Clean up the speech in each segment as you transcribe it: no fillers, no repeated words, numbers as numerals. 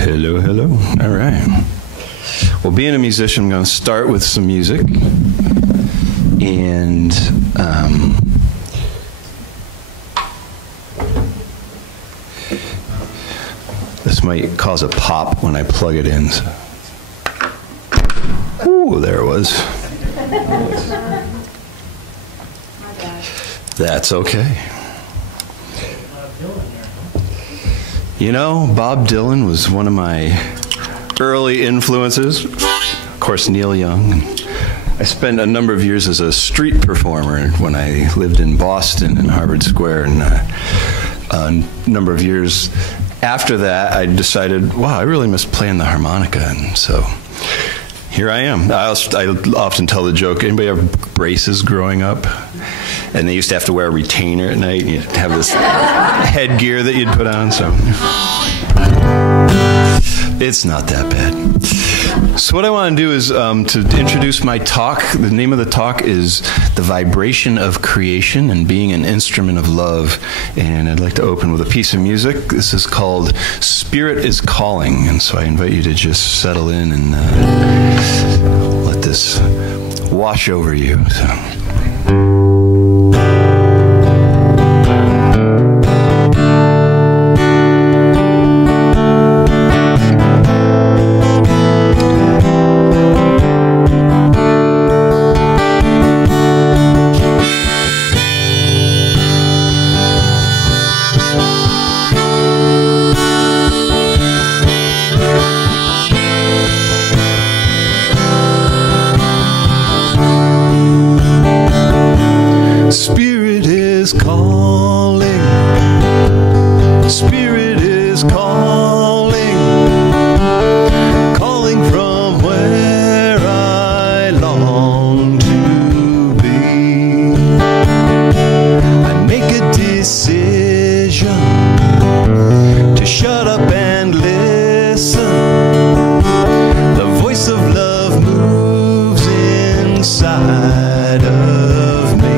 Hello, hello. All right. Well, being a musician, I'm going to start with some music. And this might cause a pop when I plug it in. So. Ooh, there it was. That's okay. You know, Bob Dylan was one of my early influences. Of course, Neil Young. I spent a number of years as a street performer when I lived in Boston in Harvard Square. And a number of years after that, I decided, wow, I really miss playing the harmonica. And so here I am. I often tell the joke, anybody have braces growing up? And they used to have to wear a retainer at night, and you'd have this headgear that you'd put on, so it's not that bad. So what I want to do is to introduce my talk. The name of the talk is The Vibration of Creation and Being an Instrument of Love. And I'd like to open with a piece of music. This is called Spirit is Calling. And so I invite you to just settle in and let this wash over you. So. Spirit is calling, Spirit is calling, calling from where I long to be. I make a decision to shut up and listen. The voice of love moves inside of me.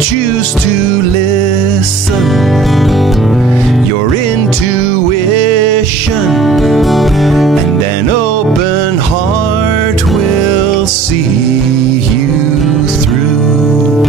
Choose to listen, your intuition, and an open heart will see you through.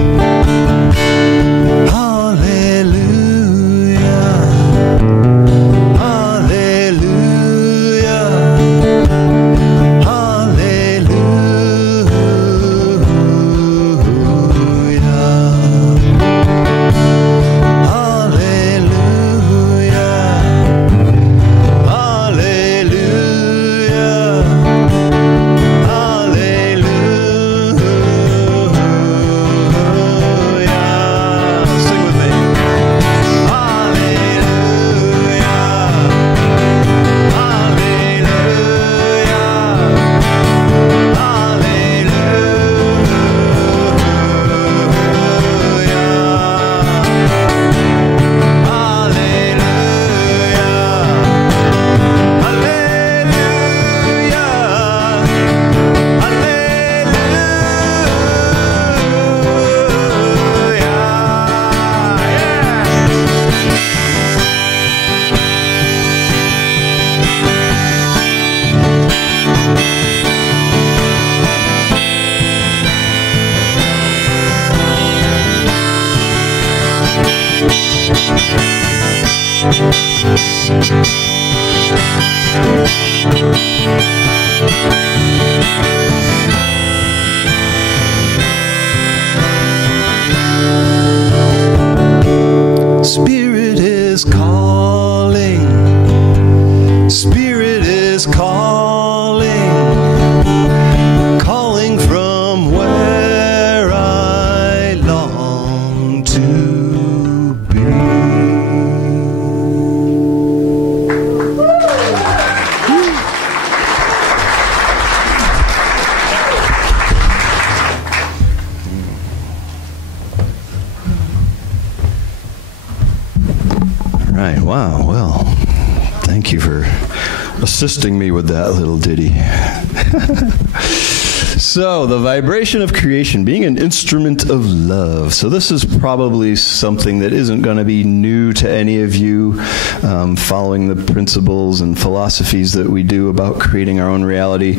Spirit is calling. Spirit is calling. Calling from where I long to be. Right, wow, well, thank you for assisting me with that little ditty. So, the vibration of creation, being an instrument of love. So this is probably something that isn't going to be new to any of you, following the principles and philosophies that we do about creating our own reality.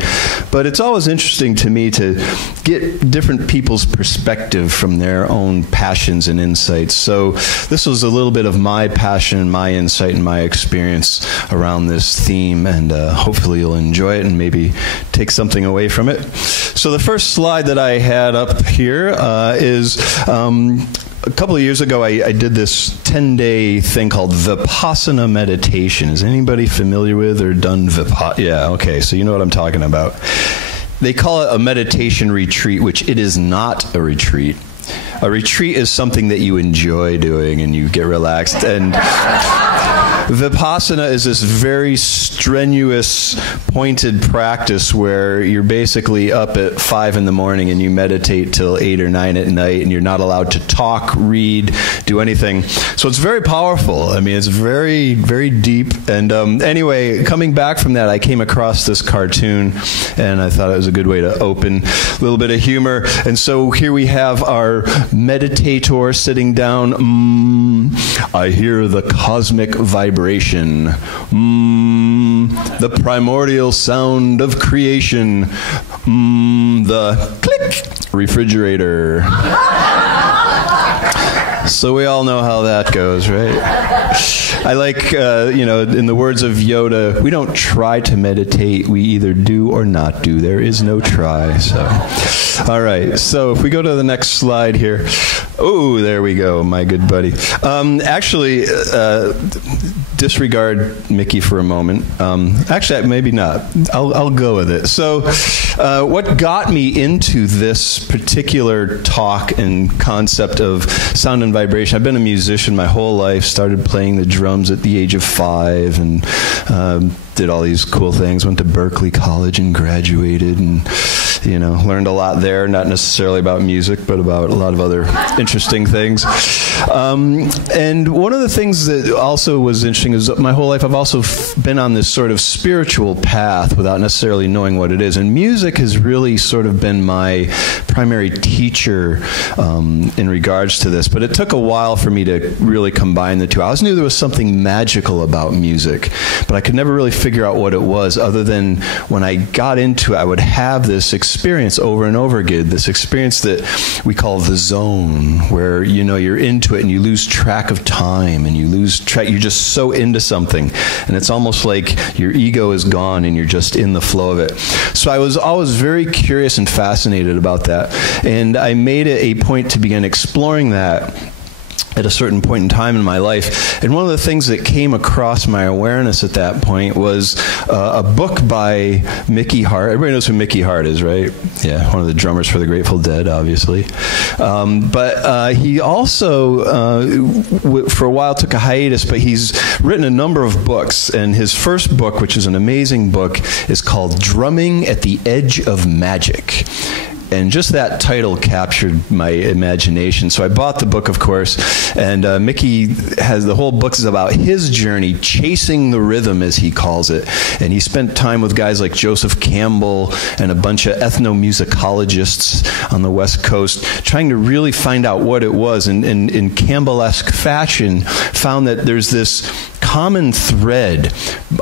But it's always interesting to me to get different people's perspective from their own passions and insights. So this was a little bit of my passion, my insight, and my experience around this theme, and hopefully you'll enjoy it and maybe take something away from it. So the first slide that I had up here is a couple of years ago I did this 10-day thing called Vipassana meditation. Is anybody familiar with or done Vipassana? Yeah, okay, so you know what I'm talking about. They call it a meditation retreat, which it is not a retreat. A retreat is something that you enjoy doing and you get relaxed. And Vipassana is this very strenuous, pointed practice where you're basically up at 5 in the morning and you meditate till 8 or 9 at night, and you're not allowed to talk, read, do anything. So it's very powerful. I mean, it's very, very deep. And anyway, coming back from that, I came across this cartoon, and I thought it was a good way to open. A little bit of humor. And so here we have our meditator sitting down. I hear the cosmic vibration. The primordial sound of creation. The click refrigerator. So we all know how that goes, right? I like, in the words of Yoda, we don't try to meditate. We either do or not do. There is no try. So, all right. So if we go to the next slide here. Oh, there we go, my good buddy. Actually, disregard Mickey for a moment. Actually, maybe not. I'll go with it. So what got me into this particular talk and concept of sound and vibration, I've been a musician my whole life, started playing the drums at the age of 5, and did all these cool things, went to Berklee College and graduated, and learned a lot there, not necessarily about music, but about a lot of other interesting things. And one of the things that also was interesting is that my whole life I've also been on this sort of spiritual path without necessarily knowing what it is. And music has really sort of been my primary teacher in regards to this. But it took a while for me to really combine the two. I always knew there was something magical about music, but I could never really figure out what it was, other than when I got into it, I would have this experience over and over again, this experience that we call the zone, where you're into it and you lose track of time, and you lose track, you're just so into something, and it's almost like your ego is gone and you're just in the flow of it. So I was always very curious and fascinated about that, and I made it a point to begin exploring that at a certain point in time in my life. And one of the things that came across my awareness at that point was a book by Mickey Hart. Everybody knows who Mickey Hart is, right? Yeah, one of the drummers for the Grateful Dead, obviously. But he also, for a while, took a hiatus, but he's written a number of books. And his first book, which is an amazing book, is called Drumming at the Edge of Magic. And just that title captured my imagination. So I bought the book, of course, and Mickey has, the whole book is about his journey, chasing the rhythm, as he calls it. And he spent time with guys like Joseph Campbell and a bunch of ethnomusicologists on the West Coast, trying to really find out what it was. And in Campbell-esque fashion, found that there's this common thread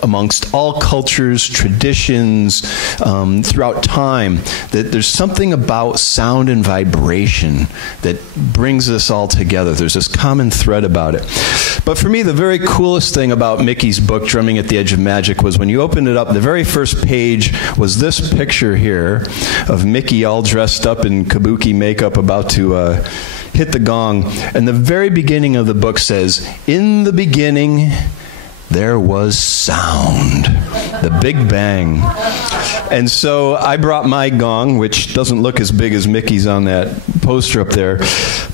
amongst all cultures, traditions, throughout time, that there's something about sound and vibration that brings us all together. There's this common thread about it. But for me, the very coolest thing about Mickey's book, Drumming at the Edge of Magic, was when you opened it up, the very first page was this picture here of Mickey all dressed up in kabuki makeup about to hit the gong. And the very beginning of the book says, "In the beginning, there was sound." The Big Bang. And so I brought my gong, which doesn't look as big as Mickey's on that poster up there.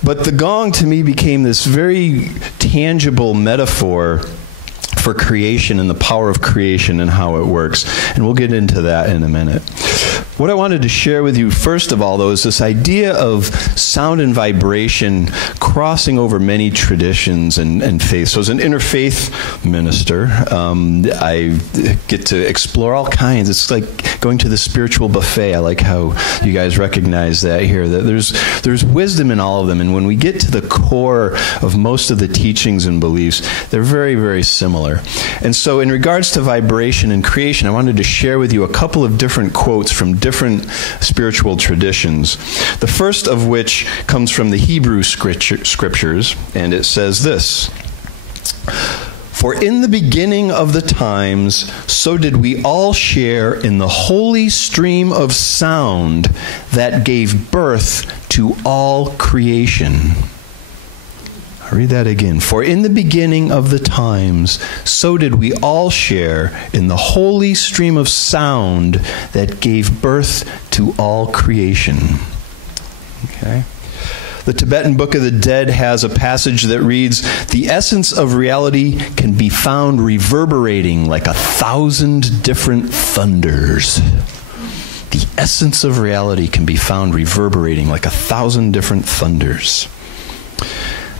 But the gong to me became this very tangible metaphor for creation and the power of creation and how it works. And we'll get into that in a minute. What I wanted to share with you, first of all, though, is this idea of sound and vibration crossing over many traditions and faiths. So as an interfaith minister, I get to explore all kinds. It's like going to the spiritual buffet. I like how you guys recognize that here, that there's wisdom in all of them. And when we get to the core of most of the teachings and beliefs, they're very, very similar. And so in regards to vibration and creation, I wanted to share with you a couple of different quotes from different spiritual traditions. The first of which comes from the Hebrew scriptures, and it says this: "For in the beginning of the times, so did we all share in the holy stream of sound that gave birth to all creation." I'll read that again. "For in the beginning of the times, so did we all share in the holy stream of sound that gave birth to all creation." Okay. The Tibetan Book of the Dead has a passage that reads, "The essence of reality can be found reverberating like 1,000 different thunders." The essence of reality can be found reverberating like 1,000 different thunders.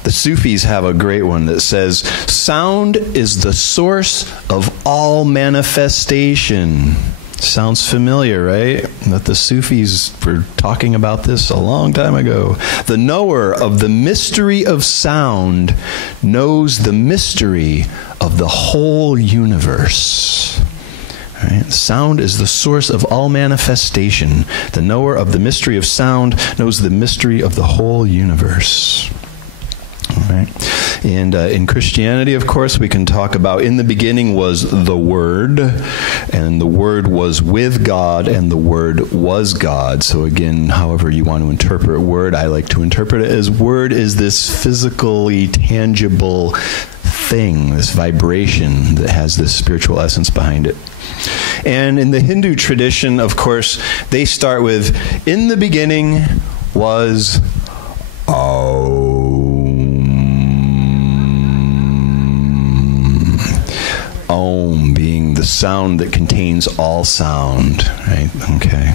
The Sufis have a great one that says, "Sound is the source of all manifestation." Sounds familiar, right? That the Sufis were talking about this a long time ago. "The knower of the mystery of sound knows the mystery of the whole universe." All right? Sound is the source of all manifestation. The knower of the mystery of sound knows the mystery of the whole universe. All right. And in Christianity, of course, we can talk about in the beginning was the Word, and the Word was with God, and the Word was God. So again, however you want to interpret Word, I like to interpret it as Word is this physically tangible thing, this vibration that has this spiritual essence behind it. And in the Hindu tradition, of course, they start with, in the beginning was Om being the sound that contains all sound, right? Okay.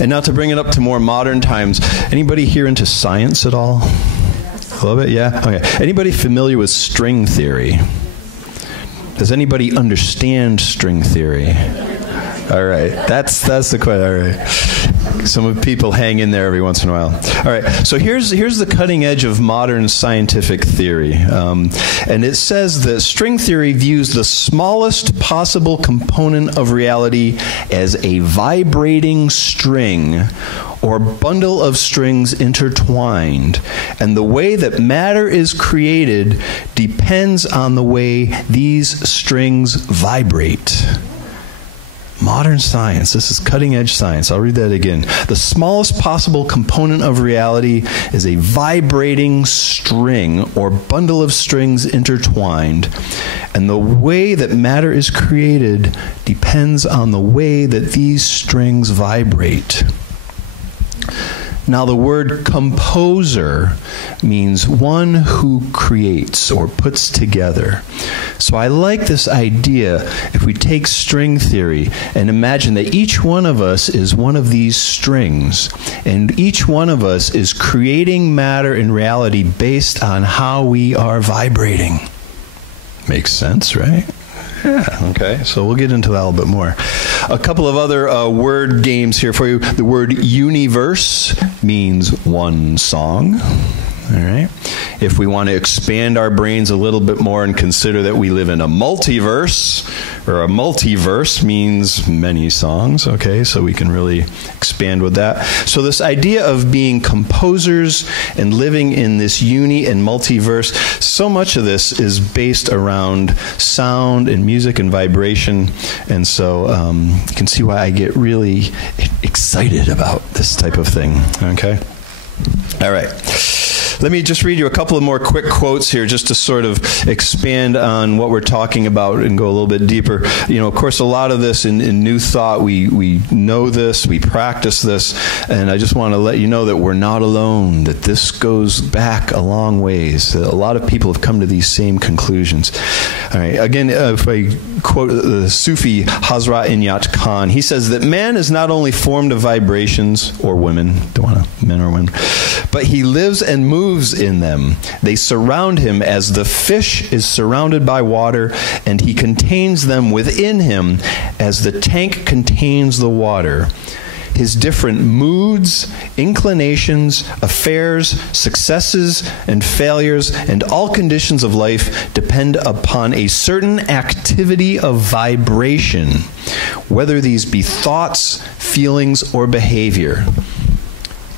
And now to bring it up to more modern times, anybody here into science at all? A little bit, yeah? Okay. Anybody familiar with string theory? Does anybody understand string theory? All right. That's the question. All right. Some people hang in there every once in a while. All right. So here's the cutting edge of modern scientific theory. And it says that string theory views the smallest possible component of reality as a vibrating string or bundle of strings intertwined. And the way that matter is created depends on the way these strings vibrate. Modern science. This is cutting-edge science. I'll read that again. The smallest possible component of reality is a vibrating string or bundle of strings intertwined. And the way that matter is created depends on the way that these strings vibrate. Now, the word composer means one who creates or puts together. So I like this idea, if we take string theory and imagine that each one of us is one of these strings, and each one of us is creating matter in reality based on how we are vibrating. Makes sense, right? Yeah, okay. So we'll get into that a little bit more. A couple of other word games here for you. The word universe means one song. All right. If we want to expand our brains a little bit more and consider that we live in a multiverse, or a multiverse means many songs, okay, so we can really expand with that. So this idea of being composers and living in this uni and multiverse, so much of this is based around sound and music and vibration, and so you can see why I get really excited about this type of thing, okay? All right. Let me just read you a couple of more quick quotes here just to sort of expand on what we're talking about and go a little bit deeper. You know, of course, a lot of this in New Thought, we know this, we practice this, and I just want to let you know that we're not alone, that this goes back a long ways. That a lot of people have come to these same conclusions. All right, again, if I quote the Sufi Hazrat Inyat Khan, he says that man is not only formed of vibrations, or women, don't want to, men or women, but he lives and moves in them. They surround him as the fish is surrounded by water, and he contains them within him as the tank contains the water. His different moods, inclinations, affairs, successes, and failures, and all conditions of life depend upon a certain activity of vibration, whether these be thoughts, feelings, or behavior.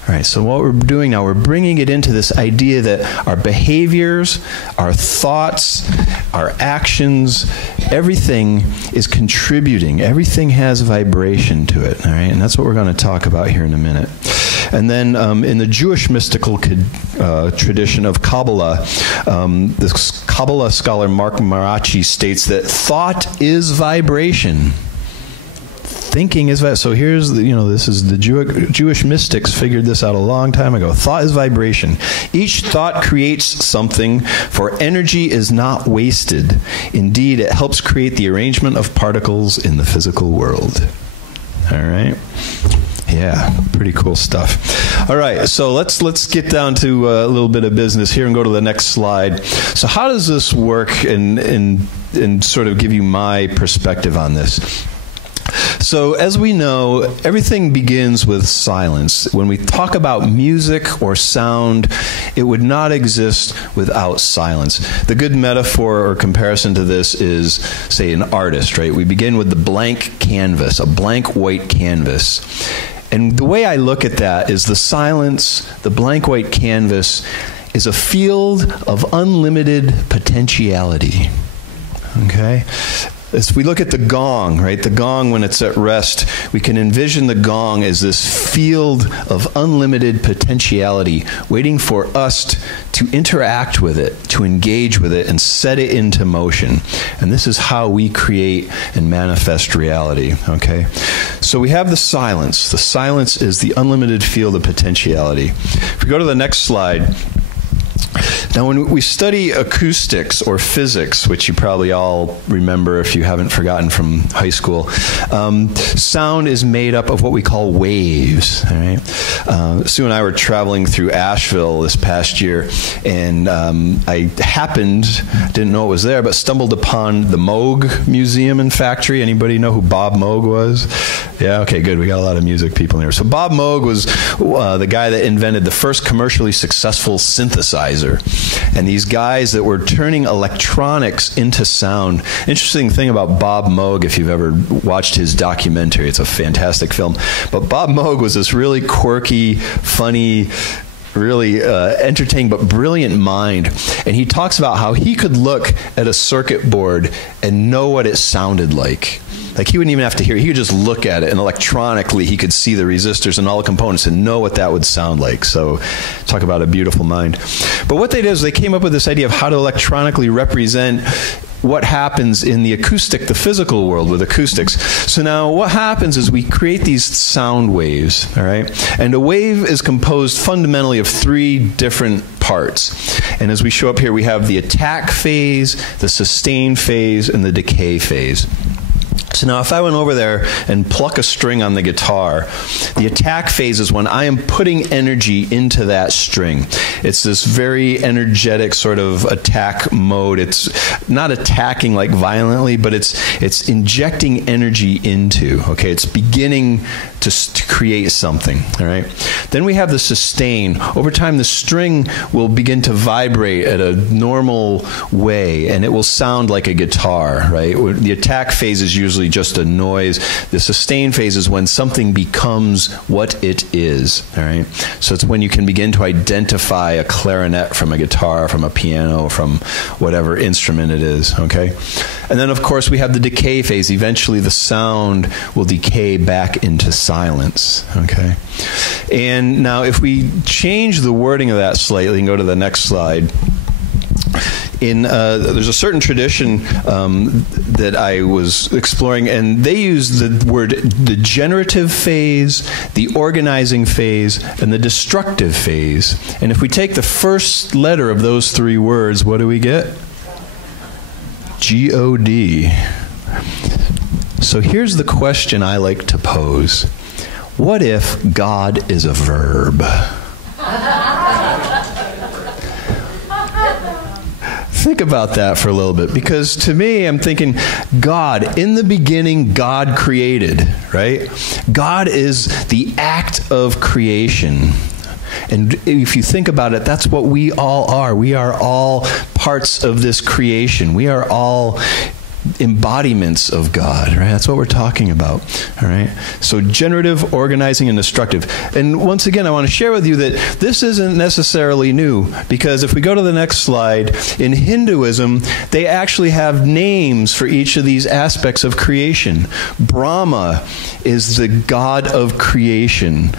All right, so what we're doing now, we're bringing it into this idea that our behaviors, our thoughts, our actions, everything is contributing. Everything has vibration to it, all right? And that's what we're going to talk about here in a minute. And then in the Jewish mystical tradition of Kabbalah, this Kabbalah scholar Mark Marachi states that thought is vibration. Thinking is vibration. So here's the, this is the Jewish mystics figured this out a long time ago. Thought is vibration. Each thought creates something, for energy is not wasted. Indeed, it helps create the arrangement of particles in the physical world. All right. Yeah, pretty cool stuff. All right, so let's get down to a little bit of business here and go to the next slide. So how does this work, and sort of give you my perspective on this? So as we know, everything begins with silence. When we talk about music or sound, it would not exist without silence. The good metaphor or comparison to this is, say, an artist, right? We begin with the blank canvas, a blank white canvas. And the way I look at that is the silence, the blank white canvas, is a field of unlimited potentiality. Okay? As we look at the gong, right? The gong, when it's at rest, we can envision the gong as this field of unlimited potentiality waiting for us to interact with it, to engage with it, and set it into motion. And this is how we create and manifest reality, okay? So we have the silence. The silence is the unlimited field of potentiality. If we go to the next slide. Now, when we study acoustics or physics, which you probably all remember if you haven't forgotten from high school, sound is made up of what we call waves. All right? Sue and I were traveling through Asheville this past year, and I didn't know it was there, but stumbled upon the Moog Museum and Factory. Anybody know who Bob Moog was? Yeah, okay, good. We got a lot of music people in here. So Bob Moog was the guy that invented the first commercially successful synthesizer. And these guys that were turning electronics into sound. Interesting thing about Bob Moog, if you've ever watched his documentary, it's a fantastic film. But Bob Moog was this really quirky, funny, really entertaining but brilliant mind. And he talks about how he could look at a circuit board and know what it sounded like. Like, he wouldn't even have to hear it. He could just look at it, and electronically he could see the resistors and all the components and know what that would sound like. So talk about a beautiful mind. But what they did is they came up with this idea of how to electronically represent what happens in the acoustic, the physical world with acoustics. So now what happens is we create these sound waves, all right? And a wave is composed fundamentally of three different parts. And as we show up here, we have the attack phase, the sustain phase, and the decay phase. So now if I went over there and pluck a string on the guitar, the attack phase is when I am putting energy into that string. It's this very energetic sort of attack mode. It's not attacking like violently, but it's injecting energy into, okay? It's beginning to create something, all right? Then we have the sustain. Over time, the string will begin to vibrate at a normal way, and it will sound like a guitar, right? The attack phase is usually just a noise. The sustain phase is when something becomes what it is, all right? So it's when you can begin to identify a clarinet from a guitar, from a piano, from whatever instrument it is, okay? And then, of course, we have the decay phase. Eventually, the sound will decay back into silence, okay? And now, if we change the wording of that slightly and go to the next slide, there's a certain tradition that I was exploring, and they use the generative phase, the organizing phase, and the destructive phase. And if we take the first letter of those three words, what do we get? G-O-D. So here's the question I like to pose. What if God is a verb? Think about that for a little bit, because to me, I'm thinking, God, in the beginning, God created, right? God is the act of creation. And if you think about it, that's what we all are. We are all parts of this creation. We are all embodiments of God, right? That's what we're talking about, all right? So generative, organizing, and destructive. And once again, I want to share with you that this isn't necessarily new, because if we go to the next slide, in Hinduism, they actually have names for each of these aspects of creation. Brahma is the god of creation.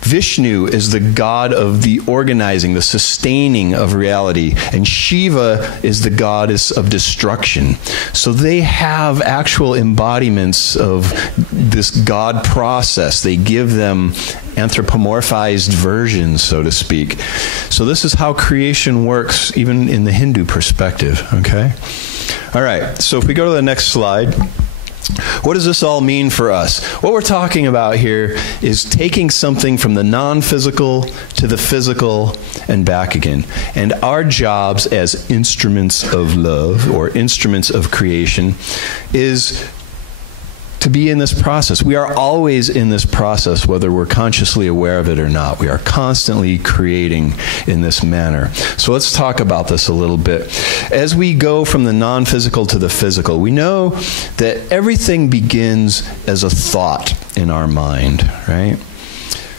Vishnu is the god of the organizing, the sustaining of reality, and Shiva is the goddess of destruction. So they have actual embodiments of this God process. They give them anthropomorphized versions, so to speak. So this is how creation works, even in the Hindu perspective, okay? All right, so if we go to the next slide. What does this all mean for us? What we're talking about here is taking something from the non-physical to the physical and back again. And our jobs as instruments of love or instruments of creation is to be in this process. We are always in this process, whether we're consciously aware of it or not. We are constantly creating in this manner. So let's talk about this a little bit. As we go from the non-physical to the physical, we know that everything begins as a thought in our mind, right?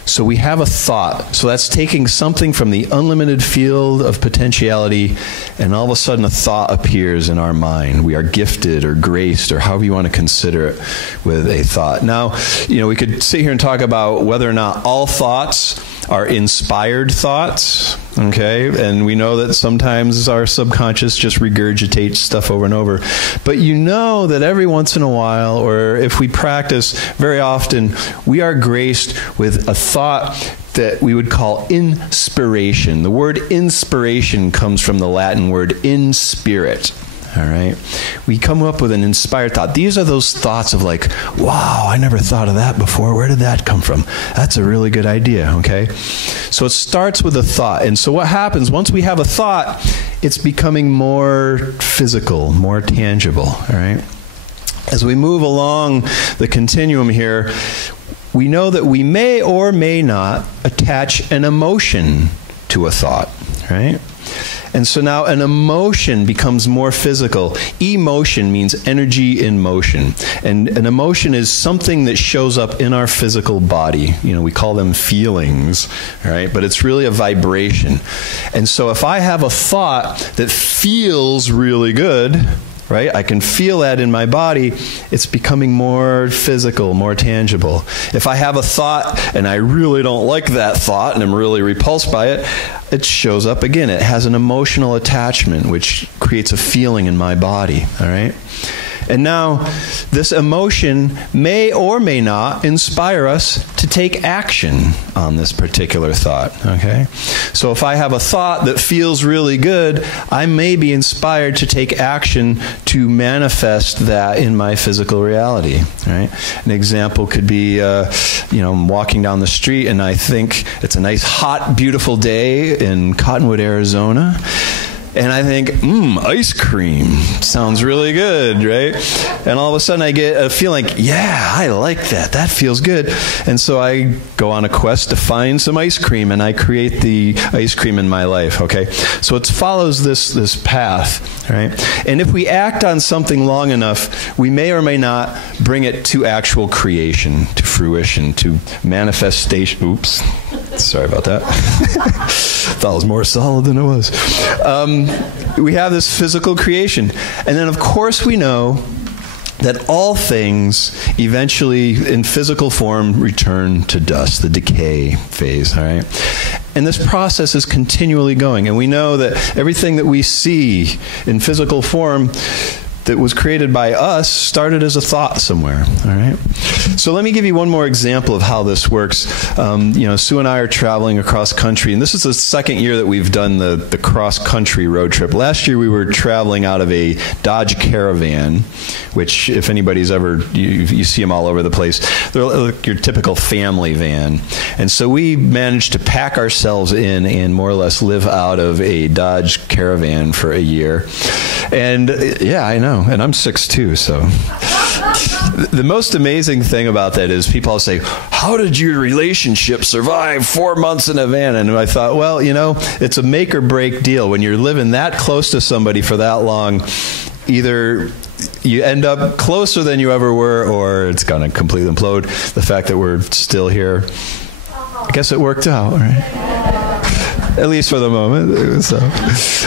So we have a thought. So that's taking something from the unlimited field of potentiality, and all of a sudden a thought appears in our mind. We are gifted or graced, or however you want to consider it, with a thought. Now, we could sit here and talk about whether or not all thoughts are inspired thoughts, okay? And we know that sometimes our subconscious just regurgitates stuff over and over. But you know that every once in a while, or if we practice very often, we are graced with a thought that we would call inspiration. The word inspiration comes from the Latin word in spirit. All right? We come up with an inspired thought. These are those thoughts of like, wow, I never thought of that before. Where did that come from? That's a really good idea, okay? So it starts with a thought. And so what happens, once we have a thought, it's becoming more physical, more tangible, all right? As we move along the continuum here, we know that we may or may not attach an emotion to a thought, right? And so now an emotion becomes more physical. Emotion means energy in motion. And an emotion is something that shows up in our physical body. We call them feelings, right? But it's really a vibration. And so if I have a thought that feels really good, right? I can feel that in my body. It's becoming more physical, more tangible. If I have a thought and I really don't like that thought and I'm really repulsed by it, it shows up again. It has an emotional attachment, which creates a feeling in my body, all right? And now, this emotion may or may not inspire us to take action on this particular thought, okay? So if I have a thought that feels really good, I may be inspired to take action to manifest that in my physical reality, right? An example could be, I'm walking down the street and I think it's a nice, hot, beautiful day in Cottonwood, Arizona. And I think, ice cream sounds really good, right? And all of a sudden I get a feeling like, yeah, I like that. That feels good. And so I go on a quest to find some ice cream, and I create the ice cream in my life, okay? So it follows this path, right? And if we act on something long enough, we may or may not bring it to actual creation, to fruition, to manifestation. Oops. Sorry about that. Thought it was more solid than it was. We have this physical creation. And then, of course, we know that all things eventually, in physical form, return to dust, the decay phase, all right? And this process is continually going. And we know that everything that we see in physical form that was created by us started as a thought somewhere, all right? So let me give you one more example of how this works. Sue and I are traveling across country, and this is the second year that we've done the cross-country road trip. Last year we were traveling out of a Dodge Caravan, which, if anybody's ever, you see them all over the place. They're like your typical family van. And so we managed to pack ourselves in and more or less live out of a Dodge Caravan for a year. And yeah, I know. And I'm 6'2", so. The most amazing thing about that is people all say, how did your relationship survive 4 months in a van? And I thought, well, it's a make or break deal. When you're living that close to somebody for that long, either you end up closer than you ever were, or it's going to completely implode. The fact that we're still here, I guess it worked out, right? At least for the moment, so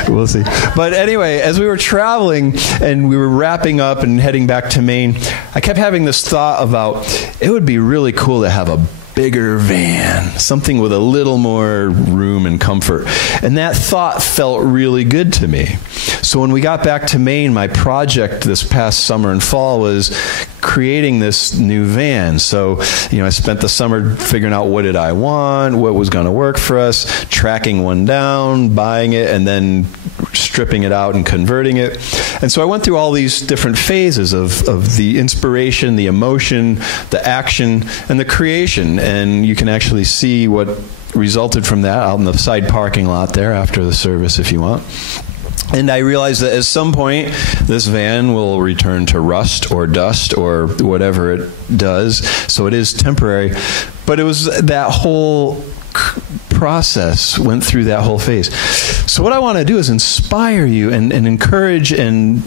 we'll see. But anyway, as we were traveling and we were wrapping up and heading back to Maine, I kept having this thought about it would be really cool to have a bigger van, something with a little more room and comfort. And that thought felt really good to me. So when we got back to Maine, my project this past summer and fall was creating this new van. So, I spent the summer figuring out what did I want, what was going to work for us, tracking one down, buying it, and then stripping it out and converting it. And so I went through all these different phases of the inspiration, the emotion, the action, and the creation. And you can actually see what resulted from that out in the side parking lot there after the service if you want. And I realized that at some point, this van will return to rust or dust or whatever it does. So it is temporary. But it was that whole process, went through that whole phase. So what I want to do is inspire you and encourage and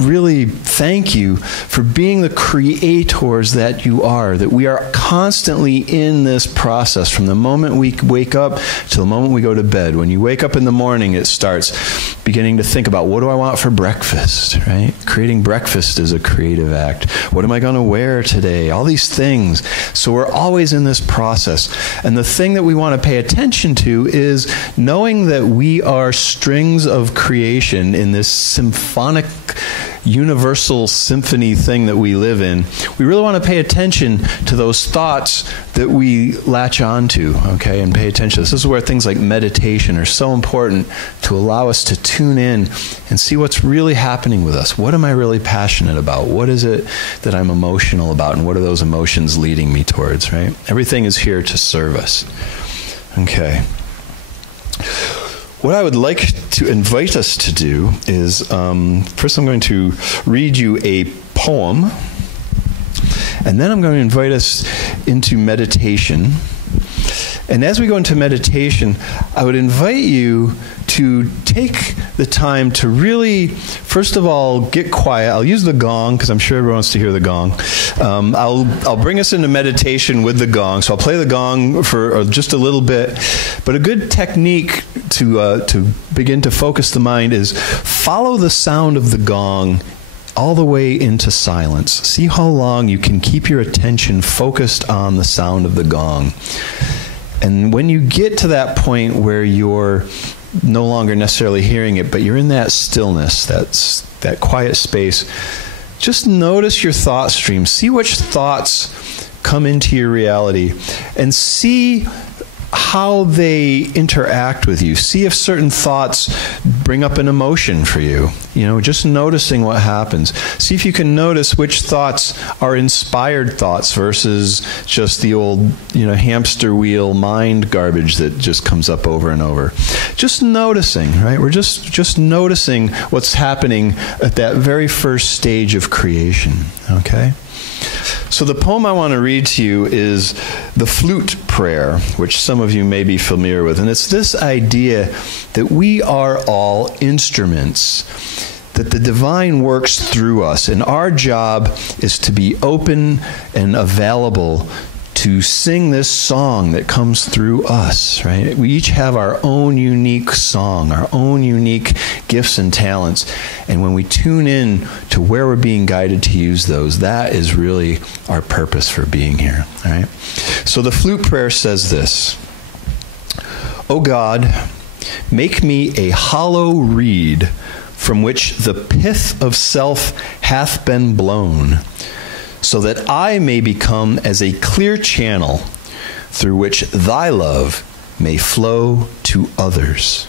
really thank you for being the creators that you are, that we are constantly in this process from the moment we wake up to the moment we go to bed. When you wake up in the morning, it starts beginning to think about, what do I want for breakfast, right? Creating breakfast is a creative act. What am I going to wear today? All these things. So we're always in this process. And the thing that we want to pay attention to is knowing that we are strings of creation in this symphonic, universal symphony thing that we live in. We really want to pay attention to those thoughts that we latch onto, okay, and pay attention. This is where things like meditation are so important, to allow us to tune in and see what's really happening with us. What am I really passionate about? What is it that I'm emotional about? And what are those emotions leading me towards, right? Everything is here to serve us. Okay. What I would like to invite us to do is, first I'm going to read you a poem, and then I'm going to invite us into meditation. And as we go into meditation, I would invite you to take the time to really, first of all, get quiet. I'll use the gong because I'm sure everyone wants to hear the gong. I'll bring us into meditation with the gong. So I'll play the gong for just a little bit. But a good technique to begin to focus the mind is follow the sound of the gong all the way into silence. See how long you can keep your attention focused on the sound of the gong. And when you get to that point where you're no longer necessarily hearing it, but you're in that stillness, that quiet space, Just notice your thought stream. See which thoughts come into your reality and see how they interact with you. See if certain thoughts bring up an emotion for you. Just noticing what happens. See if you can notice which thoughts are inspired thoughts versus just the old, hamster wheel mind garbage that just comes up over and over. Just noticing, right? We're just noticing what's happening at that very first stage of creation, okay? So the poem I want to read to you is the Flute Prayer, which some of you may be familiar with. And it's this idea that we are all instruments, that the divine works through us, and our job is to be open and available to sing this song that comes through us, right? We each have our own unique song, our own unique gifts and talents. And when we tune in to where we're being guided to use those, that is really our purpose for being here, all right? So the Flute Prayer says this: O God, make me a hollow reed from which the pith of self hath been blown, so that I may become as a clear channel through which thy love may flow to others.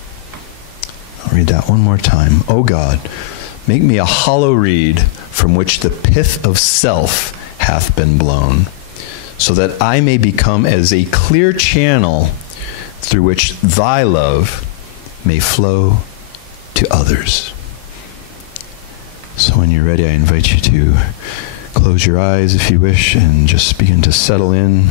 I'll read that one more time. O God, make me a hollow reed from which the pith of self hath been blown, so that I may become as a clear channel through which thy love may flow to others. So when you're ready, I invite you to close your eyes if you wish and just begin to settle in.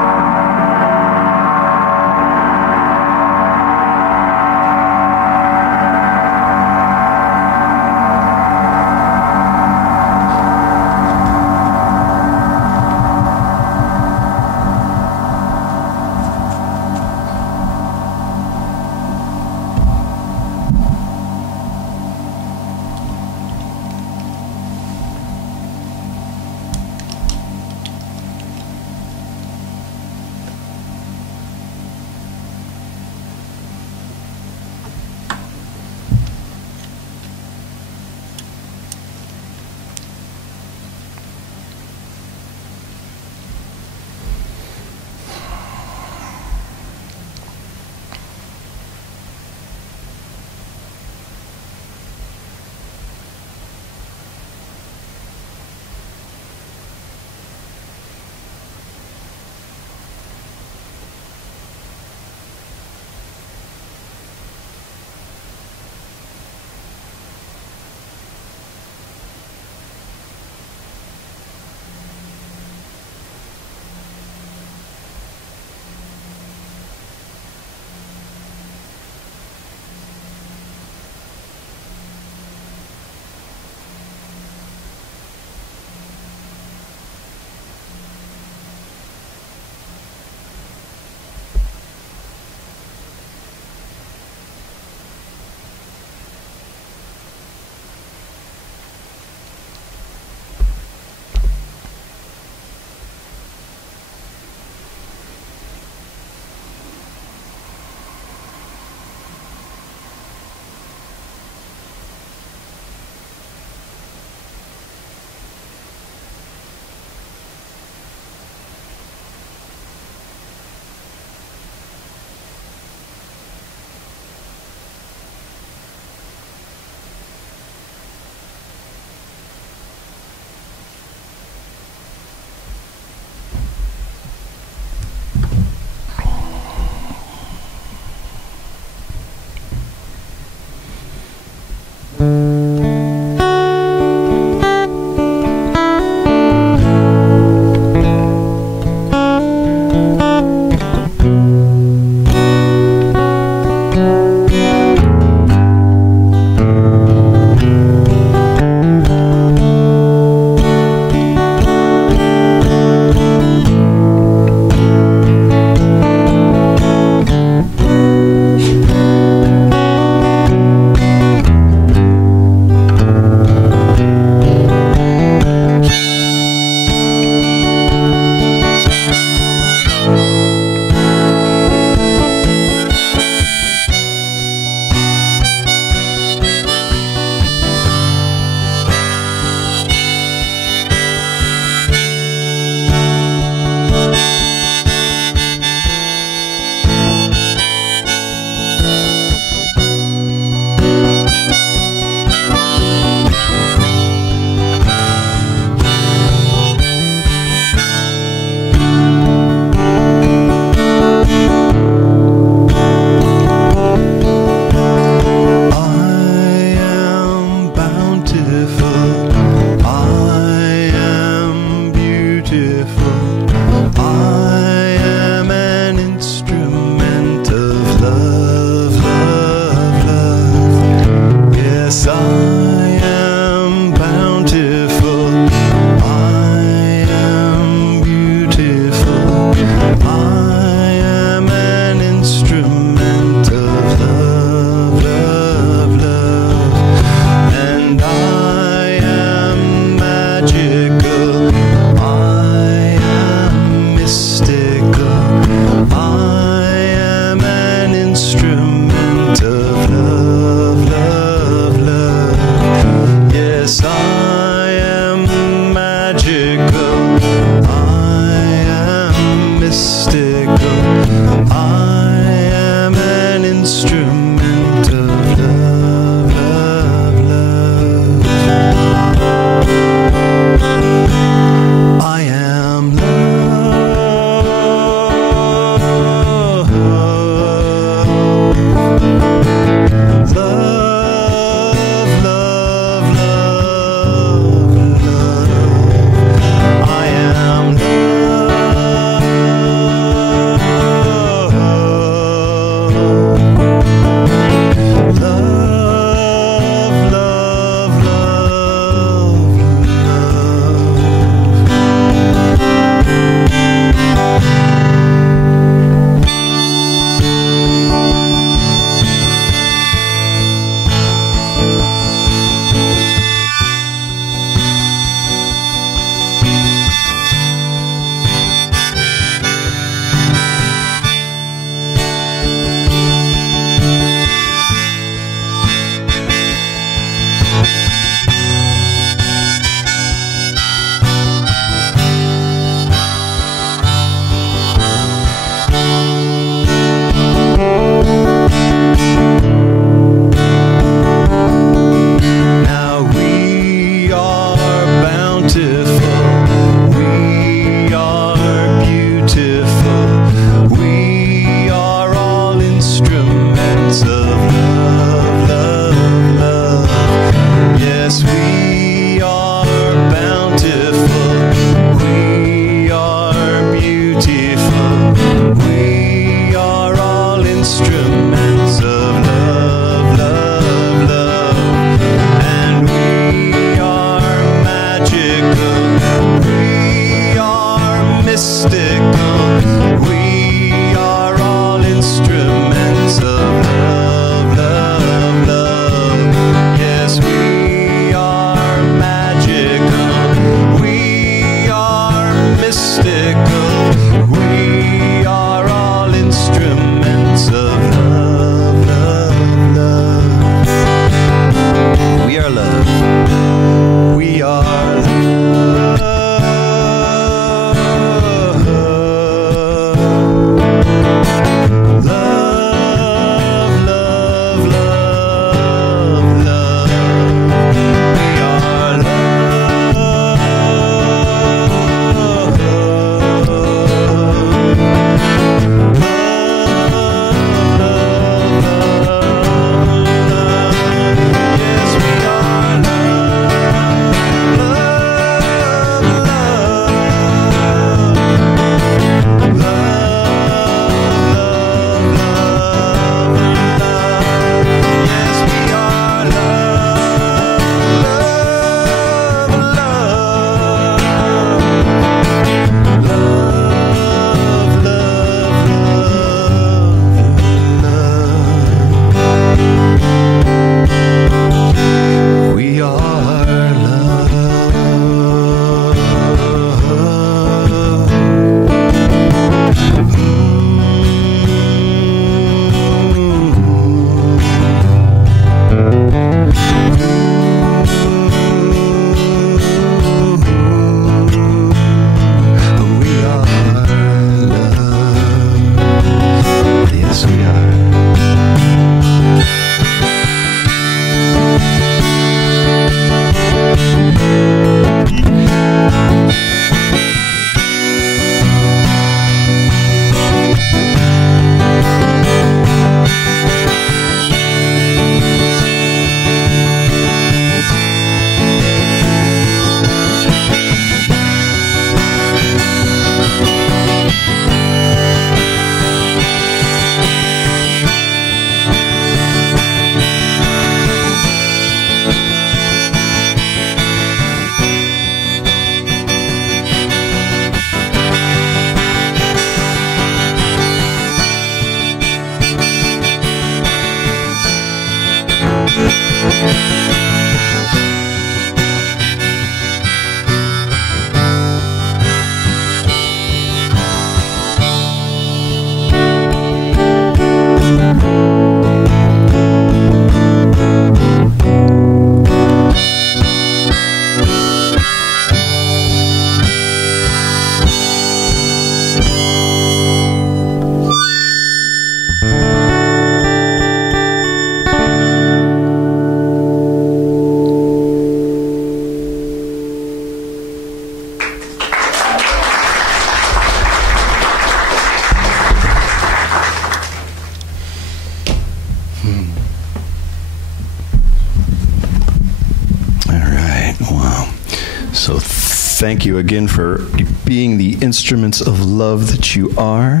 thank you again for being the instruments of love that you are.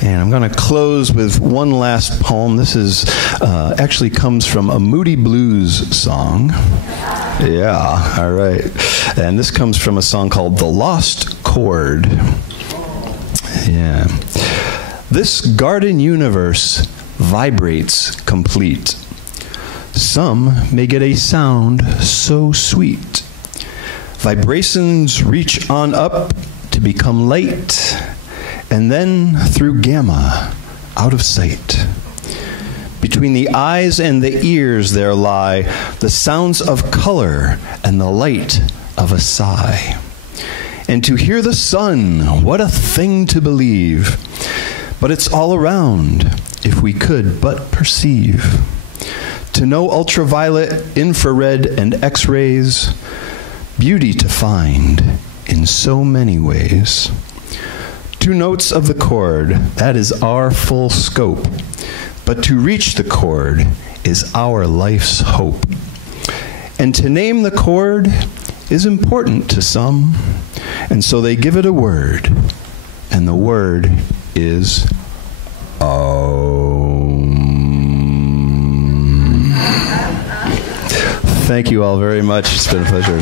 And I'm going to close with one last poem. This is actually comes from a Moody Blues song. Yeah, all right. And this comes from a song called The Lost Chord. Yeah. This garden universe vibrates complete. Some may get a sound so sweet. Vibrations reach on up to become light, and then through gamma, out of sight. Between the eyes and the ears there lie the sounds of color and the light of a sigh. And to hear the sun, what a thing to believe. But it's all around, if we could but perceive. To know ultraviolet, infrared, and X-rays, beauty to find in so many ways. 2 notes of the chord, that is our full scope. But to reach the chord is our life's hope. And to name the chord is important to some, and so they give it a word, and the word is Om. Thank you all very much. It's been a pleasure.